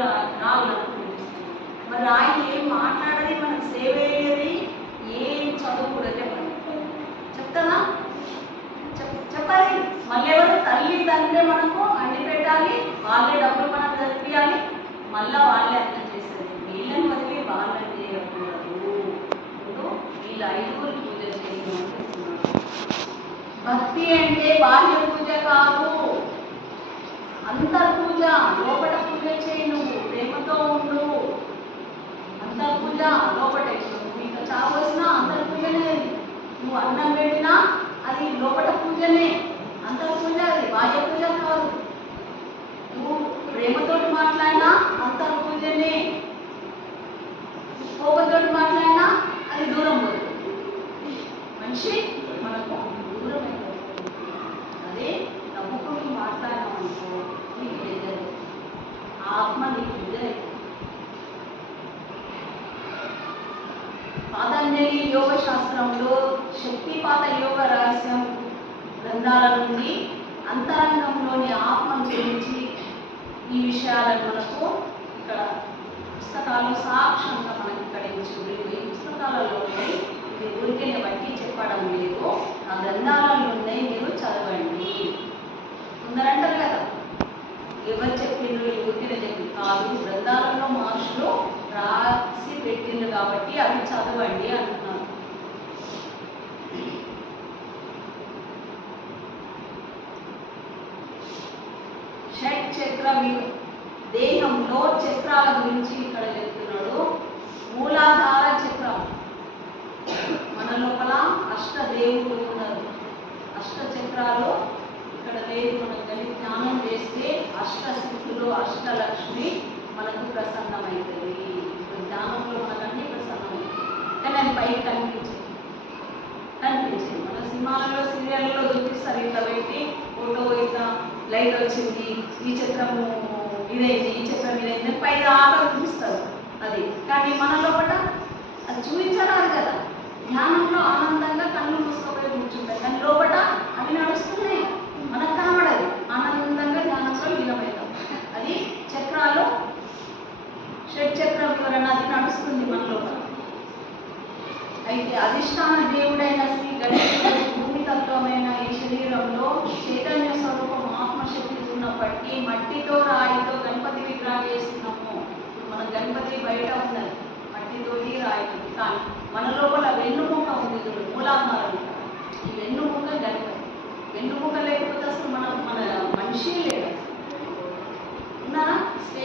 రాళ్ళను పూజిస్తుంది. మరి ఆయన ఏం మాట్లాడది, మనకు సేవ అయ్యేది, ఏం చదువు కూడా చెప్పండి, చెప్తానా? చెప్పాలి. మళ్ళీ ఎవరు? తల్లి తండ్రి మనకు అండి పెట్టాలి, వాళ్ళే డబ్బులు మనం జరిపియాలి, మళ్ళీ వాళ్ళే అర్థం చేసేది. వీళ్ళని వదిలి వాళ్ళని చేయకూడదు. ఇప్పుడు వీళ్ళు 5 పూజ చేసినారు. భక్తి అంటే బాహ్య పూజ కాదు, అంతర్పూజ. లోపల పూజ చేయి, నువ్వు ప్రేమతో ఉండు. అంతర్పూజ లోపల. నీకు చావు వచ్చినా అంతర్పూజనే. నువ్వు అన్నం పెట్టినా అది లోపల పూజనే, అంతర్పూజ. అది బాహ్య పూజ కాదు. నువ్వు ప్రేమతో మాట్లాడినా అంతర్పూజనే, కోపంతో మాట్లాడినా అది దూరం పోతుంది. మనిషి మనకు దూరం అయిపోతుంది. అదే నవ్వుకుంటూ మాట్లాడినామనుకో నీకు దగ్గర, ఆత్మ నీకు దగ్గర. పాతంజలి యోగ శాస్త్రంలో శక్తిపాత యోగ రహస్యం గ్రంథాల నుండి అంతరంగంలోని ఆత్మను గురించి ఈ విషయాలను మనకు ఇక్కడ పుస్తకాలు సాక్ష్యంగా మనకి ఇక్కడ ఇచ్చింది. ఈ పుస్తకాలలో ఇది ఊరికే బట్టి చెప్పడం లేదు, ఆ గ్రంథాలలో ఉన్నాయి, మీరు చదవండి. కొందరంటారు కదా, ఎవరు చెప్పిండ్రు, ఈ ఊరికే చెప్పి కాదు, గ్రంథాలలో మహర్షులు రాసి పెట్టిండ్రు కాబట్టి అవి చదవండి అంటున్నారు. షట్ చక్ర దేహంలో చక్రాల గురించి ఇక్కడ చెప్తున్నాడు. మూలాధార చక్రం, మన లోపల అష్టదేవులు ఉన్నారు. అష్ట చక్రాలు ఇక్కడ లేదు. మనం కలిసి ధ్యానం చేస్తే అష్టశక్తులు, అష్టలక్ష్మి మనకు ప్రసన్నమవుతుంది. ఇప్పుడు ధ్యానంలో మనకన్నీ ప్రసన్నమవుతుంది. కానీ అది పైకి కనిపించేది. మన సినిమాలలో సీరియల్లో చూపిస్తారు, ఇట్లా పెట్టి ఫోటో ఇట్లా లైట్ వచ్చింది, ఈ చక్రము ఇదైంది, ఈ చక్రం ఇదైంది, పైన ఆటో చూపిస్తారు అది. కానీ మన లోపల అది చూపించరాదు కదా. ధ్యానంలో ఆనందంగా కళ్ళు మూసుకోపోయి కూర్చుంటాయి, కానీ లోపల అవి నడుస్తున్నాయి, మనకు కనబడదు. ఆనందంగా ధ్యానంలో లీనమవుతాం. అది చక్రాలు, షట్ చక్రం వివరణ అది నడుస్తుంది మన లోపల. అయితే అధిష్టాన దేవుడైన శ్రీ గణేశుడు భూమి తత్వమైన ఈ శరీరంలో చైతన్య స్వరూపం ఆత్మశక్తి ఉన్నప్పటికీ మట్టితో రాయితో